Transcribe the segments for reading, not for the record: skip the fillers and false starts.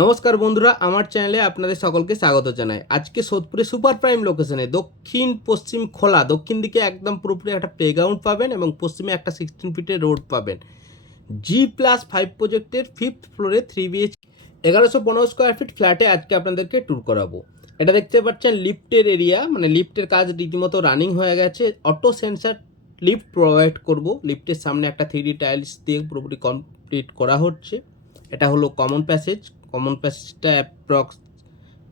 নমস্কার বন্ধুরা, আমার চ্যানেলে আপনাদের সকলকে স্বাগত জানাই। আজকে সোদপুরে সুপার প্রাইম লোকেশনে দক্ষিণ পশ্চিম খোলা, দক্ষিণ দিকে একদম পুরোপুরি একটা প্লেগ্রাউন্ড পাবেন এবং পশ্চিমে একটা 16 ফিটের রোড পাবেন। G+5 প্রজেক্টের 5th ফ্লোরে 3BH 1115 স্কোয়ার ফিট ফ্ল্যাটে আজকে আপনাদেরকে ট্যুর করাবো। এটা দেখতে পাচ্ছেন লিফটের এরিয়া, মানে লিফটের কাজ রীতিমতো রানিং হয়ে গেছে। অটো সেন্সার লিফট প্রোভাইড করব। লিফটের সামনে একটা 3D টাইলস দিয়ে পুরোপুরি কমপ্লিট করা হচ্ছে। এটা হলো কমন প্যাসেজ। কমন প্যাসেজটা অ্যাপ্রক্স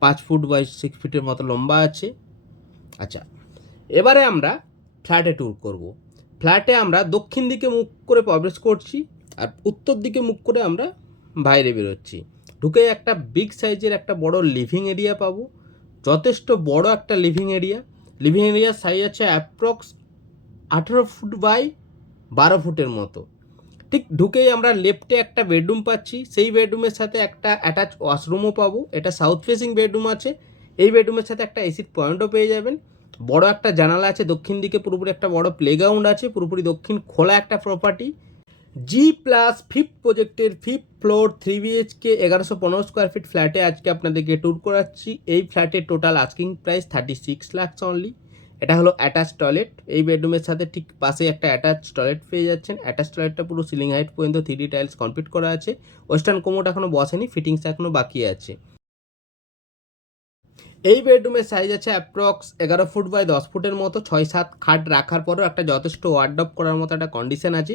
5 ফুট বাই 6 ফিটের মতো লম্বা আছে। আচ্ছা, এবারে আমরা ফ্ল্যাটে ট্যুর করব। ফ্ল্যাটে আমরা দক্ষিণ দিকে মুখ করে প্রবেশ করছি আর উত্তর দিকে মুখ করে আমরা বাইরে বেরোচ্ছি। ঢুকে একটা বিগ সাইজের একটা বড় লিভিং এরিয়া পাবো। যথেষ্ট বড় একটা লিভিং এরিয়া। লিভিং এরিয়ার সাইজ আছে অ্যাপ্রক্স 18 ফুট বাই 12 ফুটের মতো। ঠিক ঢুকেই আমরা লেফটে একটা বেডরুম পাচ্ছি। সেই বেডরুমের সাথে একটা অ্যাটাচ ওয়াশরুমও পাবো। এটা সাউথ ফেসিং বেডরুম আছে। এই বেডরুমের সাথে একটা এসির পয়েন্টও পেয়ে যাবেন। বড় একটা জানালা আছে দক্ষিণ দিকে, পুরোপুরি একটা বড় প্লেগ্রাউন্ড আছে, পুরোপুরি দক্ষিণ খোলা একটা প্রপার্টি। G+5 প্রজেক্টের 5th floor 3BHK 1115 square feet ফ্ল্যাটে আজকে আপনাদেরকে ট্যুর করাচ্ছি। এই ফ্ল্যাটের total asking price 36 lakhs only. এটা হলো অ্যাটাচ টয়লেট। এই বেডরুমের সাথে ঠিক পাশে একটা অ্যাটাচ টয়লেট পেয়ে যাচ্ছেন। অ্যাটাচ টয়লেটটা পুরো সিলিং হাইট পর্যন্ত 3D টাইলস কমপ্লিট করা আছে। ওয়েস্টার্ন কোমোড এখনও বসেনি, ফিটিংস এখনও বাকি আছে। এই বেডরুমের সাইজ আছে অ্যাপ্রক্স 11 ফুট বাই 10 ফুটের মতো। 6-7 খাট রাখার পরেও একটা যথেষ্ট ওয়ার্ডরোব করার মতো একটা কন্ডিশন আছে।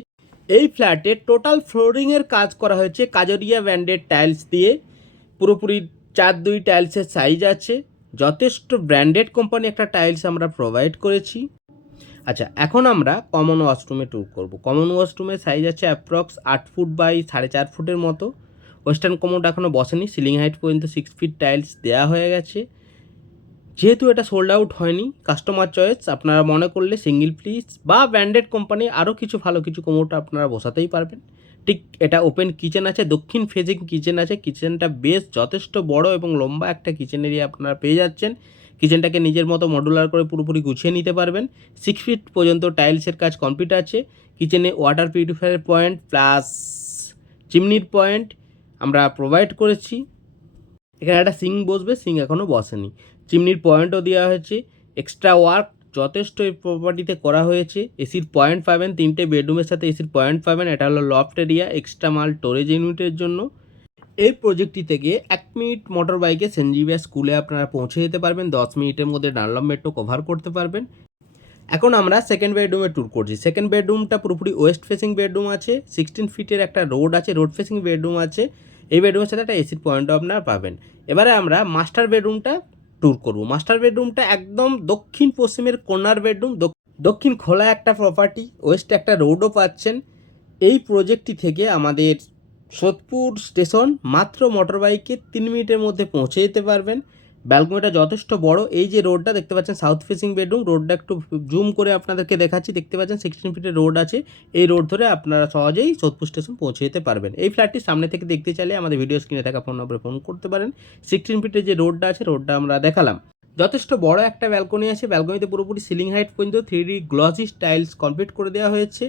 এই ফ্ল্যাটে টোটাল ফ্লোরিংয়ের কাজ করা হয়েছে কাজরিয়া ব্র্যান্ডেড টাইলস দিয়ে। পুরোপুরি 4-2 টাইলসের সাইজ আছে। যথেষ্ট ব্র্যান্ডেড কোম্পানি একটা টাইলস আমরা প্রোভাইড করেছি। আচ্ছা, এখন আমরা কমন ওয়াশরুমে ট্যুর করব। কমন ওয়াশরুমের সাইজ আছে অ্যাপ্রক্স 8 ফুট বাই 4.5 ফুটের মতো। ওয়েস্টার্ন কোমোড এখনও বসেনি, সিলিং হাইট পর্যন্ত 6 ফিট টাইলস দেওয়া হয়ে গেছে। যেহেতু এটা সোল্ড আউট হয়নি, কাস্টমার চয়েস, আপনারা মনে করলে সিঙ্গেল পিস বা ব্র্যান্ডেড কোম্পানি আরও কিছু ভালো কিছু কোমোড আপনারা বসাতেই পারবেন। ঠিক এটা ওপেন কিচেন আছে, দক্ষিণ ফেজিং কিচেন আছে। কিচেনটা বেশ যথেষ্ট বড় এবং লম্বা একটা কিচেন এরিয়া আপনারা পেয়ে যাচ্ছেন। কিচেনটাকে নিজের মতো মডুলার করে পুরোপুরি গুছিয়ে নিতে পারবেন। 6 ফিট পর্যন্ত টাইলসের কাজ কমপ্লিট আছে। কিচেনে ওয়াটার পিউরিফায়ার পয়েন্ট প্লাস চিমনির পয়েন্ট আমরা প্রোভাইড করেছি। এখানে একটা সিঙ্ক বসবে, সিঙ্ক এখনও বসেনি। চিমনির পয়েন্টও দেওয়া হয়েছে। এক্সট্রা ওয়ার্ক যথেষ্ট এই প্রপার্টিতে করা হয়েছে। এসির পয়েন্ট পাবেন, 3টে বেডরুমের সাথে এসির পয়েন্ট পাবেন। এটা হলো লফট এরিয়া, এক্সট্রা মাল স্টোরেজ ইউনিটের জন্য। এই প্রজেক্টটি থেকে 1 মিনিট মোটর বাইকে সেন্ট জেভিয়ার স্কুলে আপনারা পৌঁছে যেতে পারবেন। 10 মিনিটের মধ্যে ডানলপ মেট্রো কভার করতে পারবেন। এখন আমরা সেকেন্ড বেডরুমে ট্যুর করছি। সেকেন্ড বেডরুমটা পুরোপুরি ওয়েস্ট ফেসিং বেডরুম আছে। 16 ফিটের একটা রোড আছে, রোড ফেসিং বেডরুম আছে। এই বেডরুমের সাথে একটা এসির পয়েন্টও আপনারা পাবেন। এবারে আমরা মাস্টার বেডরুমটা ট্যুর করব। মাস্টার বেডরুমটা একদম দক্ষিণ পশ্চিমের কর্নার বেডরুম, দক্ষিণ খোলা একটা প্রপার্টি, ওয়েস্টে একটা রোডও পাচ্ছেন। এই প্রজেক্টটি থেকে আমাদের সোদপুর স্টেশন মাত্র মোটর বাইকে 3 মিনিটের মধ্যে পৌঁছে যেতে পারবেন। ব্যালকনিটা যথেষ্ট বড়। এই যে রোডটা দেখতে পাচ্ছেন সাউথ ফেসিং বেডরুম, রোডটা একটু জুম করে আপনাদেরকে দেখাচ্ছি। দেখতে পাচ্ছেন 16 ফিটের রোড আছে। এই রোড ধরে আপনারা সহজেই সোদপুর স্টেশন পৌঁছে যেতে পারবেন। এই ফ্ল্যাটটি সামনে থেকে দেখতে চাইলে আমাদের ভিডিও স্ক্রিনে থাকা ফোন নম্বরে ফোন করতে পারেন। 16 ফিটের যে রোডটা আছে, রোডটা আমরা দেখালাম। যথেষ্ট বড় একটা ব্যালকনি আছে। ব্যালকনিতে পুরোপুরি সিলিং হাইট পর্যন্ত 3D গ্লসি টাইলস কমপ্লিট করে দেওয়া হয়েছে।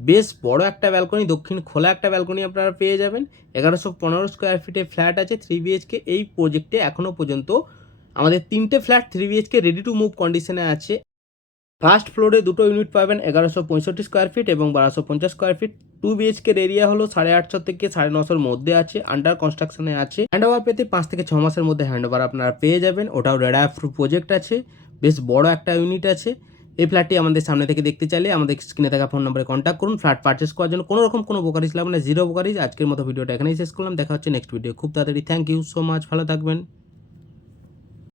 বেশ বড় একটা ব্যালকনি, দক্ষিণ খোলা একটা ব্যালকনি আপনারা পেয়ে যাবেন। 1115 স্কোয়ার ফিটের ফ্ল্যাট আছে 3BHK। এই প্রজেক্টে এখনও পর্যন্ত আমাদের 3টে flat 3BHK ready to move কন্ডিশনে আছে। ফার্স্ট ফ্লোরে 2টো ইউনিট পাবেন 1165 স্কোয়ার ফিট এবং 1250 স্কোয়ার ফিট। 2BHK এরিয়া হলো 850 থেকে 950 মধ্যে আছে, আন্ডার কনস্ট্রাকশনে আছে। হ্যান্ডওভার পেতে 5 থেকে 6 মাসের মধ্যে হ্যান্ডওভার আপনারা পেয়ে যাবেন। ওটাও রেড অ্যাপ্রুভ প্রজেক্ট আছে, বেশ বড় একটা ইউনিট আছে। এই ফ্ল্যাটটি আমাদের সামনে থেকে দেখতে চাইলে আমাদের স্ক্রিনে থাকা ফোন নম্বরে কন্ট্যাক্ট করুন। ফ্ল্যাট পারচেস করার জন্য কোনো রকম কোনো ব্রোকারেজ লাগবে না, জিরো ব্রোকারেজ। আজকের মতো ভিডিওটা এখানেই শেষ করলাম। দেখা হচ্ছে নেক্সট ভিডিও খুব তাড়াতাড়ি। থ্যাংক ইউ সো মাচ, ভালো থাকবেন।